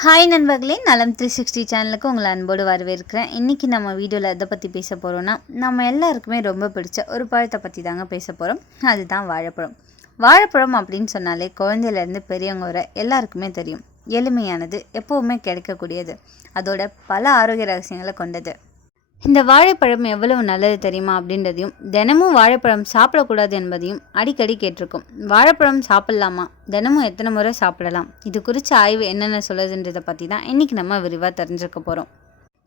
Hi நண்பர்களே, நலம் 360 சேனலுக்கு உங்களை அன்போடு வரவேற்கிறேன். இன்றைக்கி நம்ம வீடியோவில் எதை பற்றி பேச போகிறோன்னா, நம்ம எல்லாருக்குமே ரொம்ப பிடிச்ச ஒரு பழத்தை பற்றி தாங்க பேச போகிறோம். அதுதான் வாழைப்பழம். வாழைப்பழம் அப்படின்னு சொன்னாலே குழந்தையிலேருந்து பெரியவங்க வரை எல்லாருக்குமே தெரியும். எளிமையானது, எப்போவுமே கிடைக்கக்கூடியது, அதோட பல ஆரோக்கிய ரகசியங்களை கொண்டது. இந்த வாழைப்பழம் எவ்வளவு நல்லது தெரியுமா அப்படின்றதையும், தினமும் வாழைப்பழம் சாப்பிடக்கூடாது என்பதையும் அடிக்கடி கேட்டிருக்கோம். வாழைப்பழம் சாப்பிட்லாமா, தினமும் எத்தனை முறை சாப்பிடலாம், இது குறித்த ஆய்வு என்னென்ன சொல்லுதுன்றதை பற்றி தான் இன்றைக்கி நம்ம விரிவாக தெரிஞ்சுக்க போகிறோம்.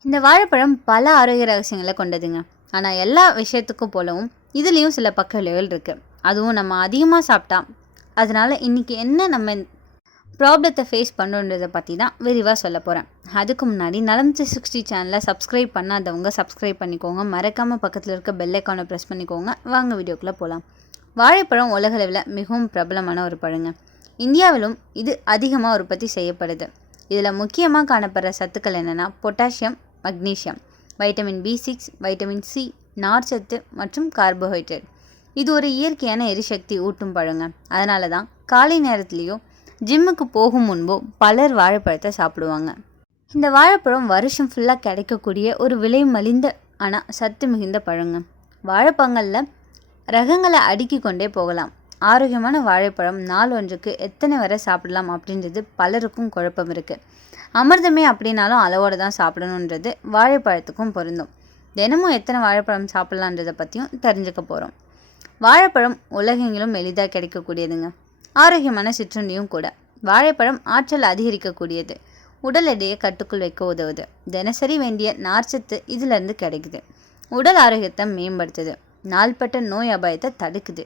இந்த வாழைப்பழம் பல ஆரோக்கிய ரகசியங்களை கொண்டதுங்க. ஆனால் எல்லா விஷயத்துக்கும் போலவும் இதுலேயும் சில பக்க விளைவுகள் இருக்குது. அதுவும் நம்ம அதிகமாக சாப்பிட்டா அதனால் இன்றைக்கி என்ன நம்ம ப்ராப்ளத்தை ஃபேஸ் பண்ணுன்றதை பற்றி தான் விரிவாக சொல்ல போகிறேன். அதுக்கு முன்னாடி நலம் 360 சேனலை சப்ஸ்கிரைப் பண்ணாதவங்க சப்ஸ்கிரைப் பண்ணிக்கோங்க. மறக்காமல் பக்கத்தில் இருக்க பெல் ஐக்கானை ப்ரெஸ் பண்ணிக்கோங்க. வாங்க வீடியோக்குள்ளே போகலாம். வாழைப்பழம் உலகளவில் மிகவும் பிரபலமான ஒரு பழங்க. இந்தியாவிலும் இது அதிகமாக உற்பத்தி செய்யப்படுது. இதில் முக்கியமாக காணப்படுற சத்துக்கள் என்னென்னா potassium, magnesium, vitamin B6, vitamin C, நார்ச்சத்து மற்றும் கார்போஹைட்ரேட். இது ஒரு இயற்கையான எரிசக்தி ஊட்டும் பழங்க. அதனால தான் காலை நேரத்துலேயும் ஜிம்முக்கு போகும் முன்போ பலர் வாழைப்பழத்தை சாப்பிடுவாங்க. இந்த வாழைப்பழம் வருஷம் ஃபுல்லாக கிடைக்கக்கூடிய ஒரு விலை மலிந்த ஆனால் சத்து மிகுந்த பழங்க. வாழைப்பழங்களில் ரகங்களை அடுக்கி கொண்டே போகலாம். ஆரோக்கியமான வாழைப்பழம் நாள் ஒன்றுக்கு எத்தனை வரை சாப்பிடலாம் அப்படின்றது பலருக்கும் குழப்பம் இருக்குது. அமிர்தமே அப்படின்னாலும் அளவோடு தான் சாப்பிடணுன்றது வாழைப்பழத்துக்கும் பொருந்தும். தினமும் எத்தனை வாழைப்பழம் சாப்பிட்லான்றதை பற்றியும் தெரிஞ்சுக்க போகிறோம். வாழைப்பழம் உலகெங்கிலும் எளிதாக கிடைக்கக்கூடியதுங்க. ஆரோக்கியமான சிற்றுண்டியும் கூட. வாழைப்பழம் ஆற்றல் அதிகரிக்கக்கூடியது, உடல் எடையை கட்டுக்குள் வைக்க உதவுது. தினசரி வேண்டிய நார்ச்சத்து இதிலிருந்து கிடைக்குது. உடல் ஆரோக்கியத்தை மேம்படுத்துது. நாள்பட்ட நோய் அபாயத்தை தடுக்குது.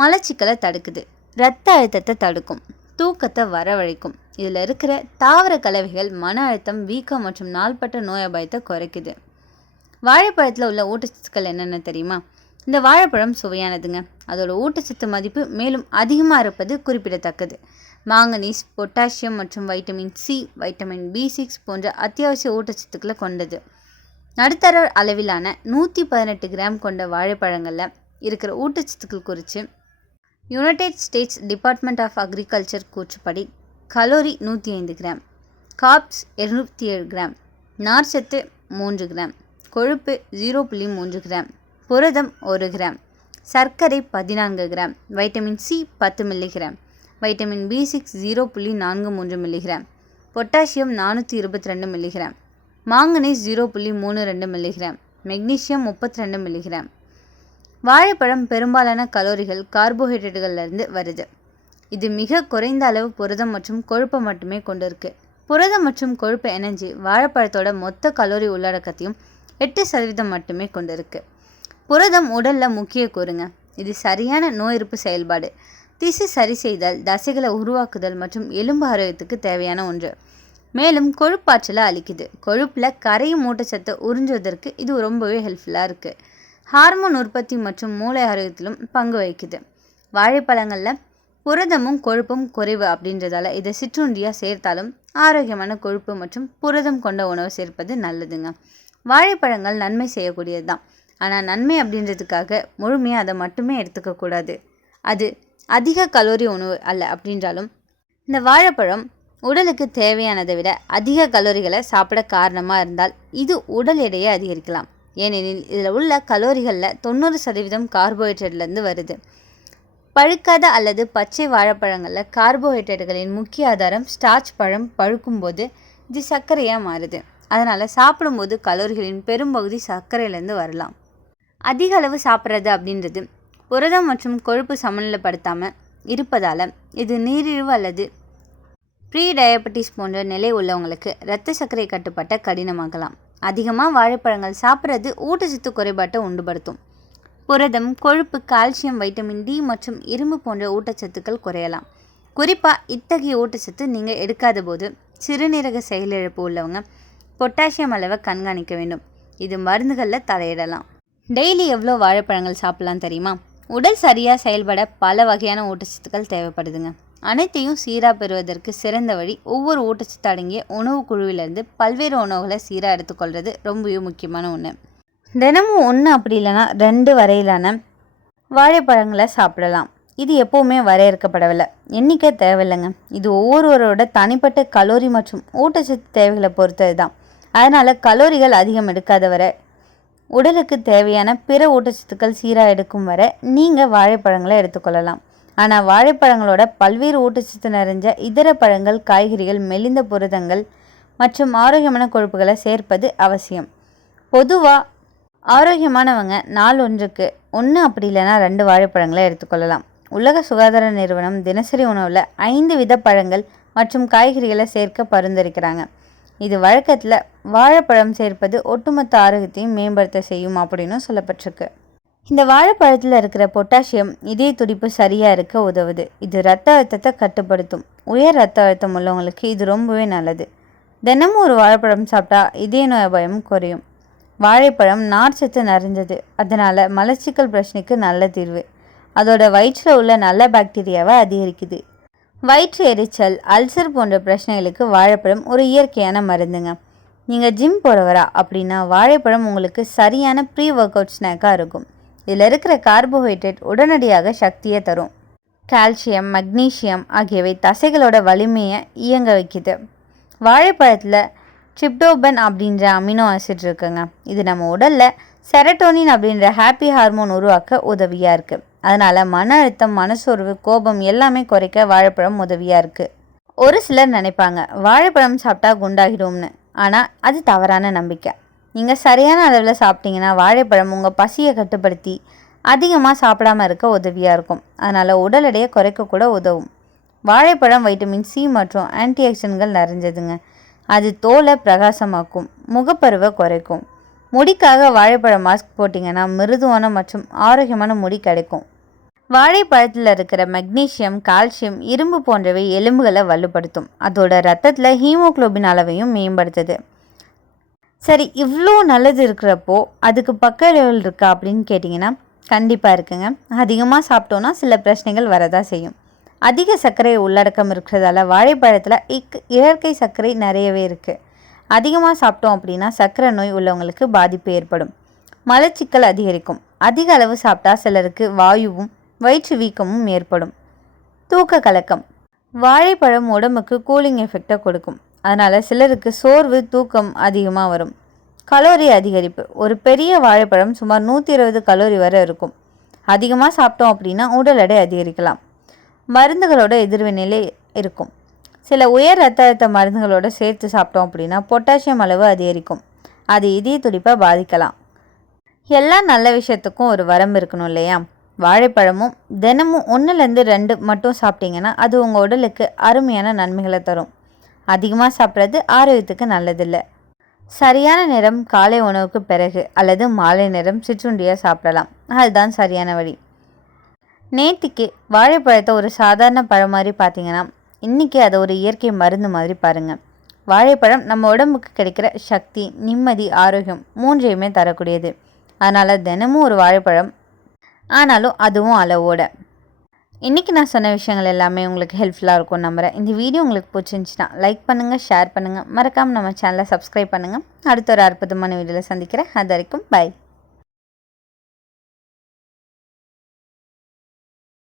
மலச்சிக்கலை தடுக்குது. இரத்த அழுத்தத்தை தடுக்கும். தூக்கத்தை வரவழைக்கும். இதில் இருக்கிற தாவர கலவைகள் மன அழுத்தம், வீக்கம் மற்றும் நாள்பட்ட நோய் அபாயத்தை குறைக்குது. வாழைப்பழத்தில் உள்ள ஊட்டச்சத்துக்கள் என்னென்ன தெரியுமா? இந்த வாழைப்பழம் சுவையானதுங்க. அதோட ஊட்டச்சத்து மதிப்பு மேலும் அதிகமாக இருப்பது குறிப்பிடத்தக்கது. மாங்கனீஸ், பொட்டாசியம் மற்றும் வைட்டமின் C, வைட்டமின் B6 போன்ற அத்தியாவசிய ஊட்டச்சத்துக்களை கொண்டது. நடுத்தர அளவிலான 118 கிராம் கொண்ட வாழைப்பழங்களில் இருக்கிற ஊட்டச்சத்துக்கள் குறித்து United States department of agriculture கூற்றுப்படி கலோரி 105 கிராம், கார்ப்ஸ் 207 கிராம், நார்ச்சத்து 3 கிராம், கொழுப்பு 0.3 கிராம், புரதம் 1 கிராம், சர்க்கரை 14 gram, vitamin C 10 milligram, vitamin B6 0.43 milligram, potassium 422 milligram, manganese 0.32 milligram, magnesium 32 milligram. வாழைப்பழம் பெரும்பாலான கலோரிகள் கார்போஹைட்ரேட்டுகளிலிருந்து வருது. இது மிக குறைந்த அளவு புரதம் மற்றும் கொழுப்பை மட்டுமே கொண்டிருக்கு. புரதம் மற்றும் கொழுப்பு எனர்ஜி வாழைப்பழத்தோட மொத்த கலோரி உள்ளடக்கத்தையும் 8% மட்டுமே கொண்டிருக்கு. புரதம் உடலில் முக்கிய கூறுங்க. இது சரியான நோய் எதிர்ப்பு செயல்பாடு, திசு சரி செய்தல், தசைகளை உருவாக்குதல் மற்றும் எலும்பு ஆரோக்கியத்துக்கு தேவையான ஒன்று. மேலும் கொழுப்பாற்றலை அளிக்குது. கொழுப்பில் கரையும் ஊட்டச்சத்தை உறிஞ்சுவதற்கு இது ரொம்பவே ஹெல்ப்ஃபுல்லாக இருக்குது. ஹார்மோன் உற்பத்தி மற்றும் மூளை ஆரோக்கியத்திலும் பங்கு வகிக்குது. வாழைப்பழங்களில் புரதமும் கொழுப்பும் குறைவு அப்படின்றதால இதை சிற்றுண்டியாக சேர்த்தாலும் ஆரோக்கியமான கொழுப்பு மற்றும் புரதம் கொண்ட உணவு சேர்ப்பது நல்லதுங்க. வாழைப்பழங்கள் நன்மை செய்யக்கூடியது தான். ஆனால் நன்மை அப்படின்றதுக்காக முழுமையாக அதை மட்டுமே எடுத்துக்கக்கூடாது. அது அதிக கலோரி உணவு அல்ல அப்படின்றாலும் இந்த வாழைப்பழம் உடலுக்கு தேவையானதை விட அதிக கலோரிகளை சாப்பிட காரணமாக இருந்தால் இது உடல் எடையை அதிகரிக்கலாம். ஏனெனில் இதில் உள்ள கலோரிகளில் 90% கார்போஹைட்ரேட்லேருந்து வருது. பழுக்காத அல்லது பச்சை வாழைப்பழங்களில் கார்போஹைட்ரேட்டுகளின் முக்கிய ஆதாரம் ஸ்டார்ச். பழம் பழுக்கும்போது இது சர்க்கரையாக மாறுது. அதனால் சாப்பிடும்போது கலோரிகளின் பெரும்பகுதி சர்க்கரையிலேருந்து வரலாம். அதிக அளவு சாப்பிட்றது அப்படின்றது புரதம் மற்றும் கொழுப்பு சமநிலைப்படுத்தாமல் இருப்பதால் இது நீரிழிவு அல்லது ப்ரீ டயபெட்டிஸ் போன்ற நிலை உள்ளவங்களுக்கு இரத்த சர்க்கரை கட்டுப்பாட்டை கடினமாகலாம். அதிகமாக வாழைப்பழங்கள் சாப்பிட்றது ஊட்டச்சத்து குறைபாட்டை உண்டுபடுத்தும். புரதம், கொழுப்பு, கால்சியம், வைட்டமின் D மற்றும் இரும்பு போன்ற ஊட்டச்சத்துக்கள் குறையலாம். குறிப்பாக இத்தகைய ஊட்டச்சத்து நீங்கள் எடுக்காத போது சிறுநீரக செயலிழப்பு உள்ளவங்க பொட்டாசியம் அளவை கண்காணிக்க வேண்டும். இது மருந்துகளில் தலையிடலாம். டெய்லி எவ்வளோ வாழைப்பழங்கள் சாப்பிட்லாம் தெரியுமா? உடல் சரியாக செயல்பட பல வகையான ஊட்டச்சத்துக்கள் தேவைப்படுதுங்க. அனைத்தையும் சீராக பெறுவதற்கு சிறந்த வழி ஒவ்வொரு ஊட்டச்சத்து அடங்கிய உணவு குழுவிலிருந்து பல்வேறு உணவுகளை சீராக எடுத்துக்கொள்வது ரொம்பவே முக்கியமான ஒன்று. தினமும் 1 அப்படி இல்லைனா 2 வரையிலான வாழைப்பழங்களை சாப்பிடலாம். இது எப்போவுமே வரையறுக்கப்படவில்லை, எண்ணிக்கை தேவையில்லைங்க. இது ஒவ்வொருவரோட தனிப்பட்ட கலோரி மற்றும் ஊட்டச்சத்து தேவைகளை பொறுத்தது தான். அதனால் கலோரிகள் அதிகம் எடுக்காத வரை, உடலுக்கு தேவையான பிற ஊட்டச்சத்துக்கள் சீராக எடுக்கும் வரை நீங்கள் வாழைப்பழங்களை எடுத்துக்கொள்ளலாம். ஆனால் வாழைப்பழங்களோட பல்வேறு ஊட்டச்சத்து நிறைஞ்ச இதர பழங்கள், காய்கறிகள், மெலிந்த புரதங்கள் மற்றும் ஆரோக்கியமான கொழுப்புகளை சேர்ப்பது அவசியம். பொதுவாக ஆரோக்கியமானவங்க நாள் ஒன்றுக்கு 1 அப்படி இல்லைன்னா 2 வாழைப்பழங்களை எடுத்துக்கொள்ளலாம். உலக சுகாதார நிறுவனம் தினசரி உணவில் 5 வித பழங்கள் மற்றும் காய்கறிகளை சேர்க்க பரிந்துரைக்கிறாங்க. இது வழக்கத்தில் வாழைப்பழம் சேர்ப்பது ஒட்டுமொத்த ஆரோக்கியத்தையும் மேம்படுத்த செய்யும் அப்படின்னு சொல்லப்பட்டிருக்கு. இந்த வாழைப்பழத்தில் இருக்கிற பொட்டாசியம் இதய துடிப்பு சரியாக இருக்க உதவுது. இது இரத்த அழுத்தத்தை கட்டுப்படுத்தும். உயர் இரத்த அழுத்தம் உள்ளவங்களுக்கு இது ரொம்பவே நல்லது. தினமும் ஒரு வாழைப்பழம் சாப்பிட்டா இதய நோய் அபாயம் குறையும். வாழைப்பழம் நார்ச்சத்து நிறைஞ்சது, அதனால் மலச்சிக்கல் பிரச்சனைக்கு நல்ல தீர்வு. அதோட வயிற்றில் உள்ள நல்ல பாக்டீரியாவை அதிகரிக்குது. வயிற்று எரிச்சல், அல்சர் போன்ற பிரச்சனைகளுக்கு வாழைப்பழம் ஒரு இயற்கையான மருந்துங்க. நீங்கள் ஜிம் போகிறவரா அப்படின்னா வாழைப்பழம் உங்களுக்கு சரியான ப்ரீ ஒர்க் அவுட் ஸ்நாக்காக இருக்கும். இதில் இருக்கிற கார்போஹைட்ரேட் உடனடியாக சக்தியை தரும். கால்சியம், மக்னீசியம் ஆகியவை தசைகளோட வலிமையை இயங்க வைக்குது. வாழைப்பழத்தில் ட்ரிப்டோபன் அப்படின்ற அமினோ ஆசிட் இருக்குங்க. இது நம்ம உடலில் செரட்டோனின் அப்படின்ற ஹாப்பி ஹார்மோன் உருவாக்க உதவியாக இருக்குது. அதனால் மன அழுத்தம், மனசோர்வு, கோபம் எல்லாமே குறைக்க வாழைப்பழம் உதவியாக இருக்குது. ஒரு சிலர் நினைப்பாங்க வாழைப்பழம் சாப்பிட்டா குண்டாகிடும்னு. ஆனால் அது தவறான நம்பிக்கை. நீங்கள் சரியான அளவில் சாப்பிட்டீங்கன்னா வாழைப்பழம் உங்கள் பசியை கட்டுப்படுத்தி அதிகமாக சாப்பிடாமல் இருக்க உதவியாக இருக்கும். அதனால் உடல் எடையை குறைக்கக்கூட உதவும். வாழைப்பழம் வைட்டமின் சி மற்றும் ஆன்டி ஆக்சிடென்ட்கள் நிறைஞ்சதுங்க. அது தோலை பிரகாசமாக்கும், முகப்பருவை குறைக்கும். முடிக்காக வாழைப்பழ மாஸ்க் போட்டிங்கன்னா மிருதுவான மற்றும் ஆரோக்கியமான முடி கிடைக்கும். வாழைப்பழத்தில் இருக்கிற மக்னீசியம், கால்சியம், இரும்பு போன்றவை எலும்புகளை வலுப்படுத்தும். அதோட ரத்தத்தில் ஹீமோகுளோபின் அளவையும் மேம்படுத்துது. சரி, இவ்வளோ நல்லது இருக்கிறப்போ அதுக்கு பக்க விளைவுகள் இருக்கா அப்படின்னு கேட்டிங்கன்னா கண்டிப்பாக இருக்குங்க. அதிகமாக சாப்பிட்டோன்னா சில பிரச்சனைகள் வரதான் செய்யும். அதிக சர்க்கரை உள்ளடக்கம் இருக்கிறதால வாழைப்பழத்தில் இயற்கை சர்க்கரை நிறையவே இருக்குது. அதிகமாக சாப்பிட்டோம் அப்படின்னா சர்க்கரை நோய் உள்ளவங்களுக்கு பாதிப்பு ஏற்படும். மலச்சிக்கல் அதிகரிக்கும். அதிக அளவு சாப்பிட்டா சிலருக்கு வாயுவும் வயிற்று வீக்கமும் ஏற்படும். தூக்க கலக்கம். வாழைப்பழம் உடம்புக்கு கூலிங் எஃபெக்டை கொடுக்கும். அதனால் சிலருக்கு சோர்வு, தூக்கம் அதிகமாக வரும். கலோரி அதிகரிப்பு. ஒரு பெரிய வாழைப்பழம் சுமார் 120 கலோரி வரை இருக்கும். அதிகமாக சாப்பிட்டோம் அப்படின்னா உடல் எடை அதிகரிக்கலாம். மருந்துகளோட எதிர்வினையிலே இருக்கும். சில உயர் இரத்த அழுத்த மருந்துகளோடு சேர்த்து சாப்பிட்டோம் அப்படின்னா பொட்டாசியம் அளவு அதிகரிக்கும். அது இதய துடிப்பை பாதிக்கலாம். எல்லா நல்ல விஷயத்துக்கும் ஒரு வரம்பு இருக்கணும் இல்லையா? வாழைப்பழமும் தினமும் 1லேருந்து 2 மட்டும் சாப்பிட்டீங்கன்னா அது உங்கள் உடலுக்கு அருமையான நன்மைகளை தரும். அதிகமாக சாப்பிட்றது ஆரோக்கியத்துக்கு நல்லதில்லை. சரியான நேரம் காலை உணவுக்கு பிறகு அல்லது மாலை நேரம் சிற்றுண்டியாக சாப்பிடலாம். அதுதான் சரியான வழி. நேத்திக்கு வாழைப்பழத்தை ஒரு சாதாரண பழம் மாதிரி பார்த்தீங்கன்னா இன்றைக்கி அதை ஒரு இயற்கை மருந்து மாதிரி பாருங்கள். வாழைப்பழம் நம்ம உடம்புக்கு கிடைக்கிற சக்தி, நிம்மதி, ஆரோக்கியம் 3ஐயுமே தரக்கூடியது. அதனால் தினமும் ஒரு வாழைப்பழம், ஆனாலும் அதுவும் அளவோட. இன்றைக்கி நான் சொன்ன விஷயங்கள் எல்லாமே உங்களுக்கு ஹெல்ப்ஃபுல்லாக இருக்கும் நம்புகிறேன். இந்த வீடியோ உங்களுக்கு பிடிச்சிருந்துச்சுன்னா லைக் பண்ணுங்கள், ஷேர் பண்ணுங்கள், மறக்காமல் நம்ம சேனலை சப்ஸ்கிரைப் பண்ணுங்கள். அடுத்த ஒரு அற்புதமான வீடியோவில் சந்திக்கிறேன். அது வரைக்கும் பை.